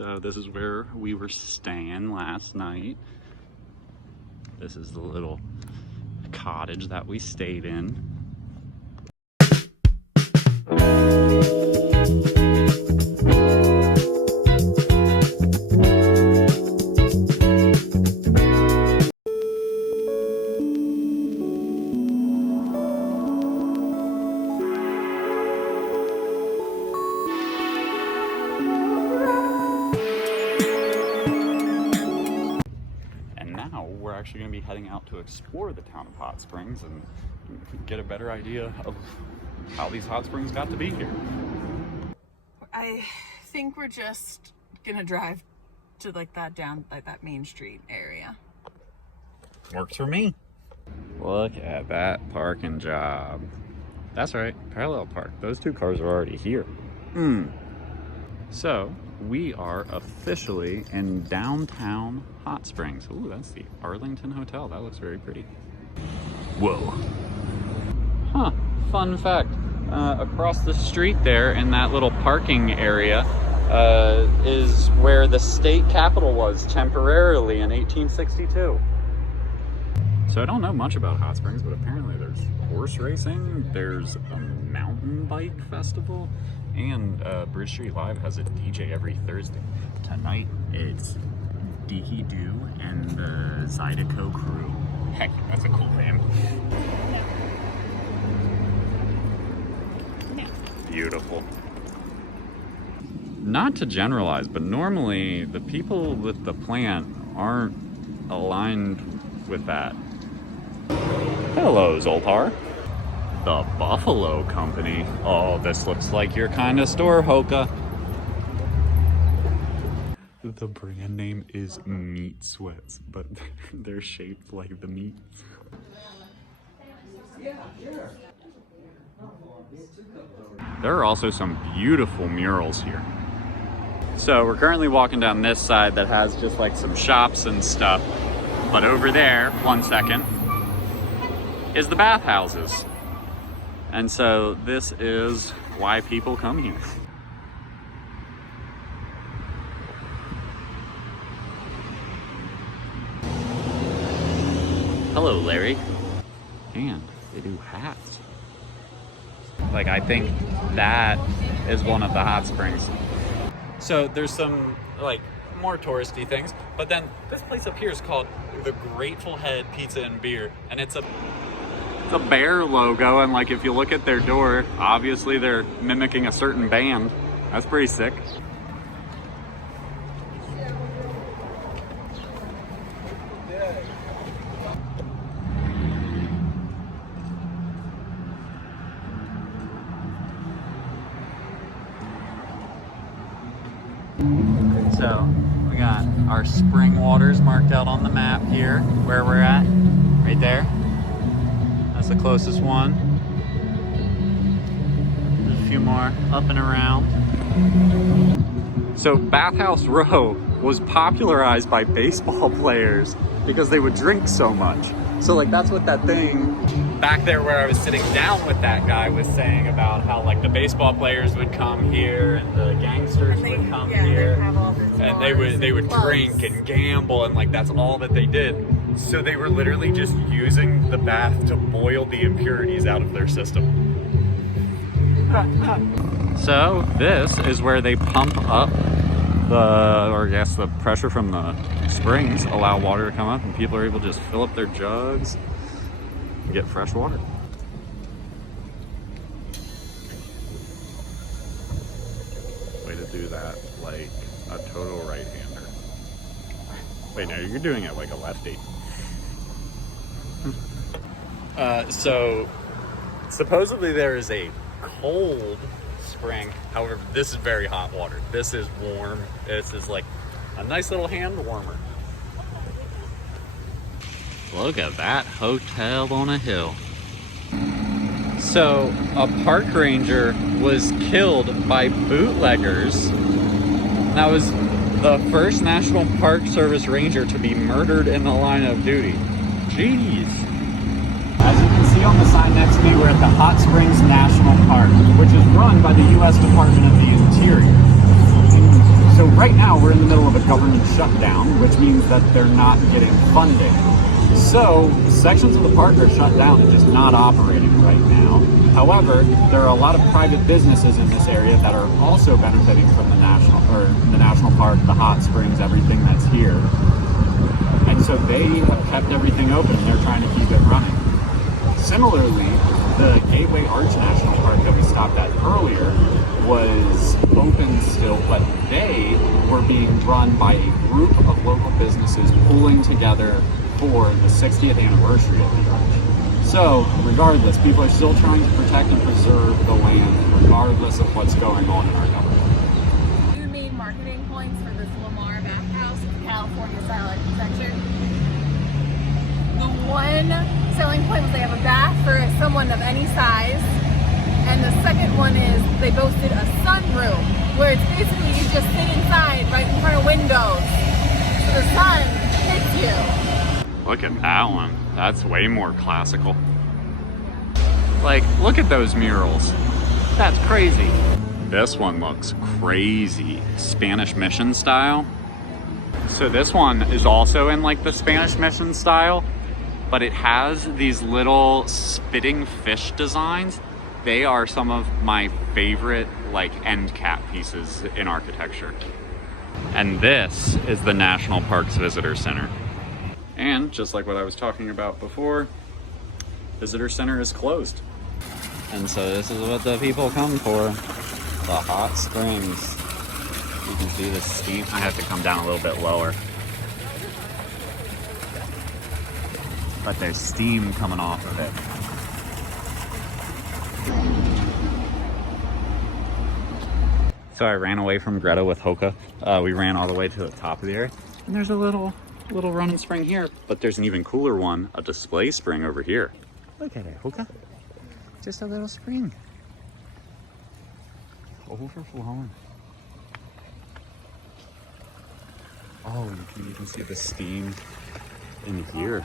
So this is where we were staying last night. This is the little cottage that we stayed in. We're actually going to be heading out to explore the town of Hot Springs and get a better idea of how these hot springs got to be here. I think we're just gonna drive to like that main street area. Works for me. Look at that parking job. That's right, parallel park. Those two cars are already here. So we are officially in downtown Hot Springs. Ooh, that's the Arlington Hotel. That looks very pretty. Whoa. Huh, fun fact. Across the street there in that little parking area is where the state capitol was temporarily in 1862. So I don't know much about Hot Springs, but apparently there's horse racing, there's a mountain bike festival, and Bridge Street Live has a DJ every Thursday. Tonight it's Deaky Doo and the Zydeco crew. Heck, that's a cool name. Beautiful. Not to generalize, but normally the people with the plant aren't aligned with that. Hello, Zoltar. The Buffalo Company. Oh, this looks like your kind of store, Hoka. The brand name is Meat Sweats, but they're shaped like the meat. There are also some beautiful murals here. So we're currently walking down this side that has just like some shops and stuff. But over there, one second, is the bathhouses. And so this is why people come here. Hello, Larry. And they do hats. Like, I think that is one of the hot springs. So there's some like more touristy things, but then this place up here is called the Grateful Head Pizza and Beer, and it's a bear logo, and like if you look at their door, obviously they're mimicking a certain band. That's pretty sick. So we got our spring waters marked out on the map here, where we're at, right there. That's the closest one. There's a few more up and around. So Bathhouse Row was popularized by baseball players because they would drink so much. So like that's what that thing back there where I was sitting down with that guy was saying about how like the baseball players would come here and the gangsters would come here and they would drink and gamble, and like that's all that they did. So they were literally just using the bath to boil the impurities out of their system. So this is where they pump up the pressure from the springs, allow water to come up, and people are able to just fill up their jugs and get fresh water. Way to do that like a total right-hander. Wait, no, you're doing it like a lefty. So supposedly there is a cold spring. However, this is very hot water. This is warm. This is like a nice little hand warmer. Look at that hotel on a hill. So a park ranger was killed by bootleggers. That was the first National Park Service ranger to be murdered in the line of duty. Jeez. As you can see on the sign next to me, we're at the Hot Springs National Park, which is run by the U.S. Department of the Interior. So So right now we're in the middle of a government shutdown, which means that they're not getting funding. So sections of the park are shut down and just not operating right now. However, there are a lot of private businesses in this area that are also benefiting from the national park, the hot springs, everything that's here. And so they have kept everything open and they're trying to keep it running. Similarly, the Gateway Arch National Park that we stopped at earlier was open still, but they were being run by a group of local businesses pulling together for the 60th anniversary of the arch. So, regardless, people are still trying to protect and preserve the land, regardless of what's going on in our government. Two main marketing points for this Lamar bathhouse is California style architecture. The one selling point was they have a bath for someone of any size, and the second one is they boasted a sunroom, where it's basically you just sit inside right in front of windows, so the sun hits you. Look at that one. That's way more classical. Like, look at those murals. That's crazy. This one looks crazy. Spanish Mission style. So this one is also in like the Spanish Mission style, but it has these little spitting fish designs. They are some of my favorite like end cap pieces in architecture. And this is the National Parks Visitor Center. And just like what I was talking about before, Visitor Center is closed. And so this is what the people come for, the hot springs. You can see the steam. I have to come down a little bit lower. But there's steam coming off of it. So I ran away from Greta with Hoka. We ran all the way to the top of the area. And there's a little running spring here, but there's an even cooler one, a display spring over here. Look at it, Hoka. Just a little spring. Overflowing. Oh, you can even see the steam in here.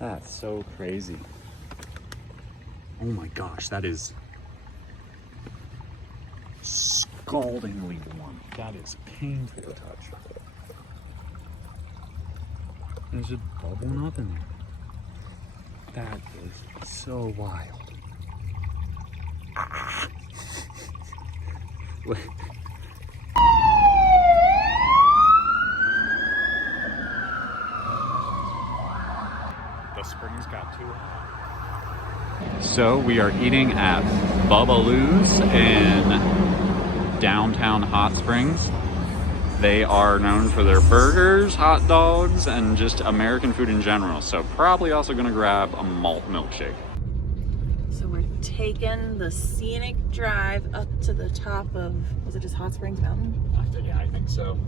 That's so crazy. Oh my gosh, that is scaldingly warm. That is painful to touch. There's just bubbling up in there. That is so wild. The springs got too hot. So we are eating at Bubbaloo's in downtown Hot Springs. They are known for their burgers, hot dogs, and just American food in general. So probably also gonna grab a malt milkshake. So we're taking the scenic drive up to the top of, was it just Hot Springs Mountain? Yeah, I think so.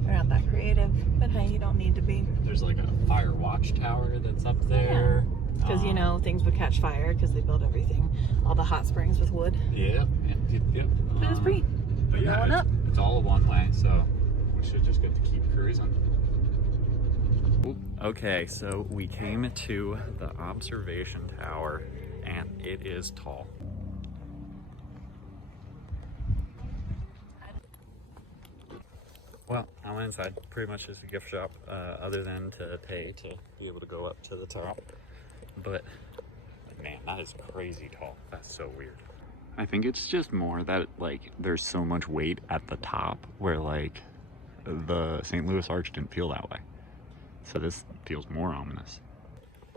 They're not that creative, but hey, you don't need to be. There's like a fire watch tower that's up there. Because, you know, things would catch fire because they built everything, all the hot springs with wood. Yep. But it's pretty. But yeah, going up. It's all a one way, so we should just get to keep cruising. Okay, so we came to the observation tower, and it is tall. Well, I went inside. Pretty much just a gift shop, other than to pay to be able to go up to the top. But man, that is crazy tall. That's so weird. I think it's just more that like there's so much weight at the top where like the St. Louis Arch didn't feel that way. So this feels more ominous.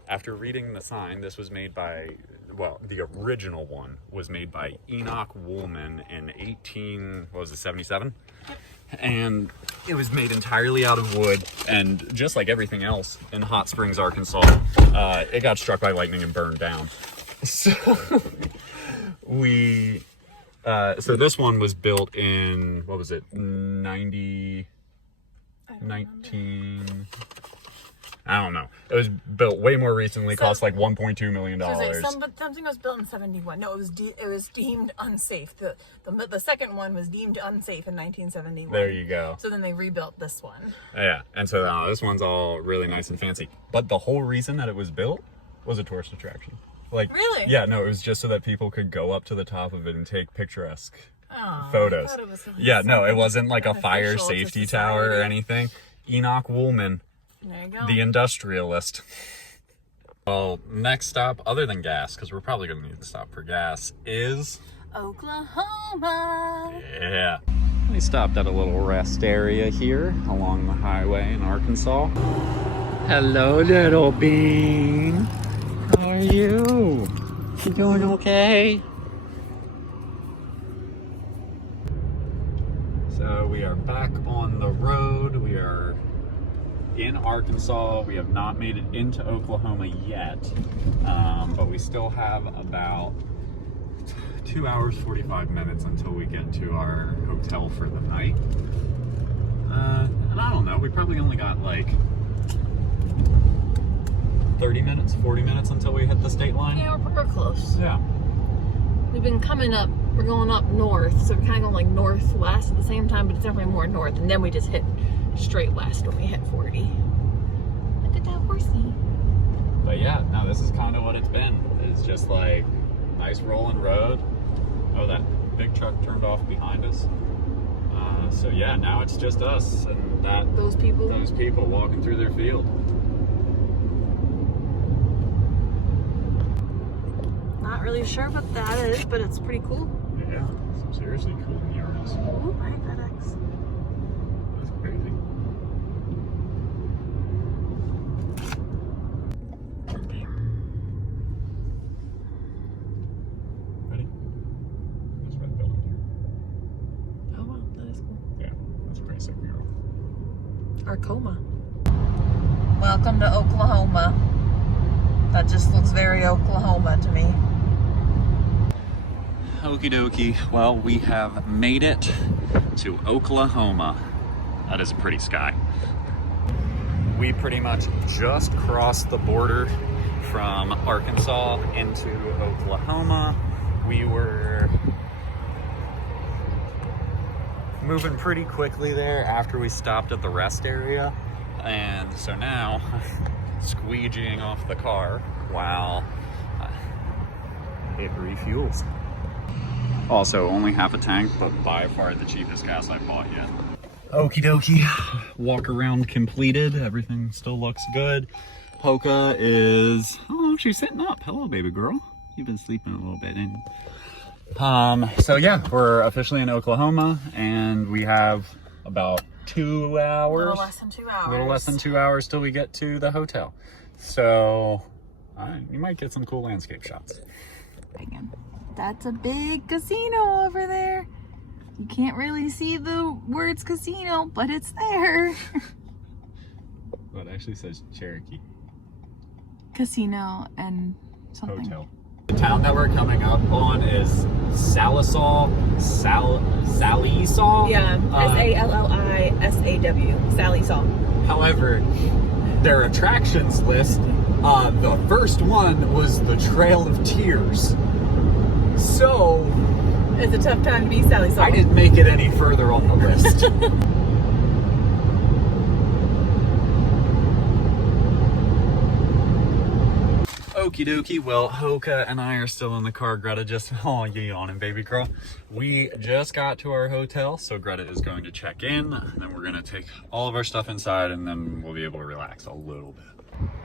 After reading the sign, this was made by, well, the original one was made by Enoch Woolman in 77? And it was made entirely out of wood, and just like everything else in Hot Springs, Arkansas, it got struck by lightning and burned down. So so this one was built in, what was it, 19, I don't know. It was built way more recently, cost like $1.2 million. Something was built in 71. No, it was deemed unsafe. The second one was deemed unsafe in 1971. There you go. So then they rebuilt this one. Yeah, and so this one's all really nice and fancy. But the whole reason that it was built was a tourist attraction. Like, really? Yeah, no, it was just so that people could go up to the top of it and take picturesque Oh, photos. I thought it was Yeah, no, it wasn't like a fire beneficial to safety tower or society. anything. Enoch Woolman, There you go. the industrialist. Well, next stop, other than gas, because we're probably going to need to stop for gas, is Oklahoma. yeah. We stopped at a little rest area here along the highway in Arkansas. Hello, little bean. How are you? You doing okay? So we are back on the road. We are in Arkansas. We have not made it into Oklahoma yet, but we still have about 2 hours, 45 minutes until we get to our hotel for the night. And I don't know, we probably only got like 30 minutes, 40 minutes until we hit the state line. Yeah, we're close. Yeah. We've been coming up, we're going up north, so we're kind of going like northwest at the same time, but it's definitely more north, and then we just hit straight west when we hit 40. Look at that horsey. But yeah, no, this is kind of what it's been. It's just like nice rolling road. Oh, that big truck turned off behind us. So yeah, now it's just us and Those people walking through their field. Not really sure what that is, but it's pretty cool. Yeah, some seriously cool murals. Ooh, hi FedEx. That's crazy. Ready? This red building here. Oh wow, that is cool. Yeah, that's a pretty sick mural. Arcoma. Welcome to Oklahoma. That just looks very Oklahoma to me. Okie dokie. Well, we have made it to Oklahoma. That is a pretty sky. We pretty much just crossed the border from Arkansas into Oklahoma. We were moving pretty quickly there after we stopped at the rest area. And so now, squeegeeing off the car while it refuels. Also, only half a tank, but by far the cheapest gas I bought yet. Okie dokie. Walk around completed. Everything still looks good. Hoka is, oh, she's sitting up. Hello, baby girl. You've been sleeping a little bit, ain't you? So yeah, we're officially in Oklahoma, and we have about 2 hours. A little less than 2 hours. A little less than 2 hours till we get to the hotel. So, you might get some cool landscape shots. That's a big casino over there. You can't really see the words casino, but it's there. Well, it actually says Cherokee. Casino and something. Hotel. The town that we're coming up on is Salisaw. Salisaw? Yeah, Sallisaw. Sallisaw. However, their attractions list, the first one was the Trail of Tears. So, It's a tough time to be Sallisaw. I didn't make it any further on the list. Okie dokie, well, Hoka and I are still in the car. Greta just, oh, you yawning, baby girl. We just got to our hotel, so Greta is going to check in, and then we're going to take all of our stuff inside, and then we'll be able to relax a little bit.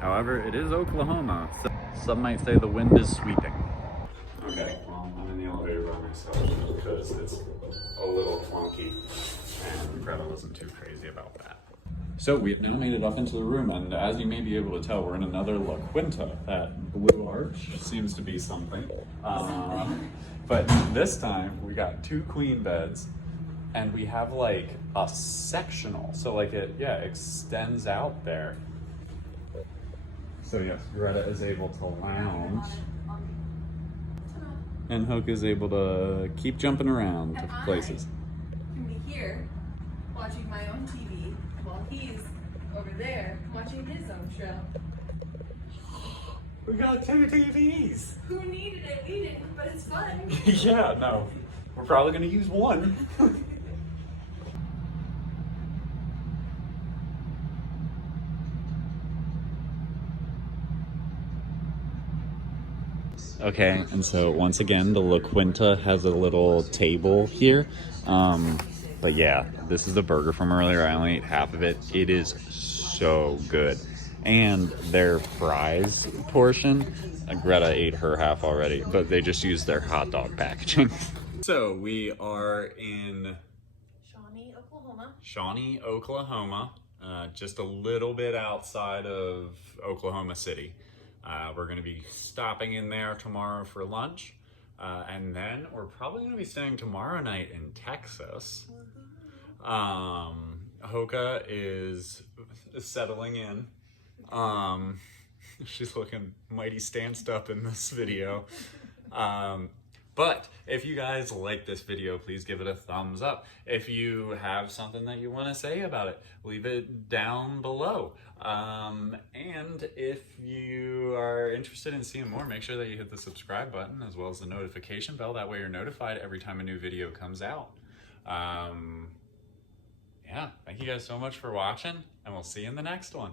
However, it is Oklahoma, so some might say the wind is sweeping. Okay, well, I'm in the elevator by myself because it's a little clunky, and Greta wasn't too crazy about that. So we've now made it up into the room, and as you may be able to tell, we're in another La Quinta. That blue arch seems to be something. But this time, we got 2 queen beds, and we have like a sectional. So like it, yeah, extends out there. So yes, Greta is able to lounge. And Hoka is able to keep jumping around to places. I can be here watching my own TV while he's over there watching his own show. We got 2 TVs. Who needed it? We didn't, but it's fun. Yeah, no. We're probably gonna use one. Okay, and so once again, the La Quinta has a little table here. But yeah, this is the burger from earlier. I only ate half of it. It is so good. And their fries portion, Greta ate her half already, but they just used their hot dog packaging. So we are in Shawnee, Oklahoma, just a little bit outside of Oklahoma City. We're going to be stopping in there tomorrow for lunch, and then we're probably going to be staying tomorrow night in Texas. Hoka is settling in. She's looking mighty stanced up in this video. But if you guys like this video, please give it a thumbs up. If you have something that you want to say about it, leave it down below. And if you are interested in seeing more, make sure that you hit the subscribe button as well as the notification bell. That way you're notified every time a new video comes out. Yeah, thank you guys so much for watching, and we'll see you in the next one.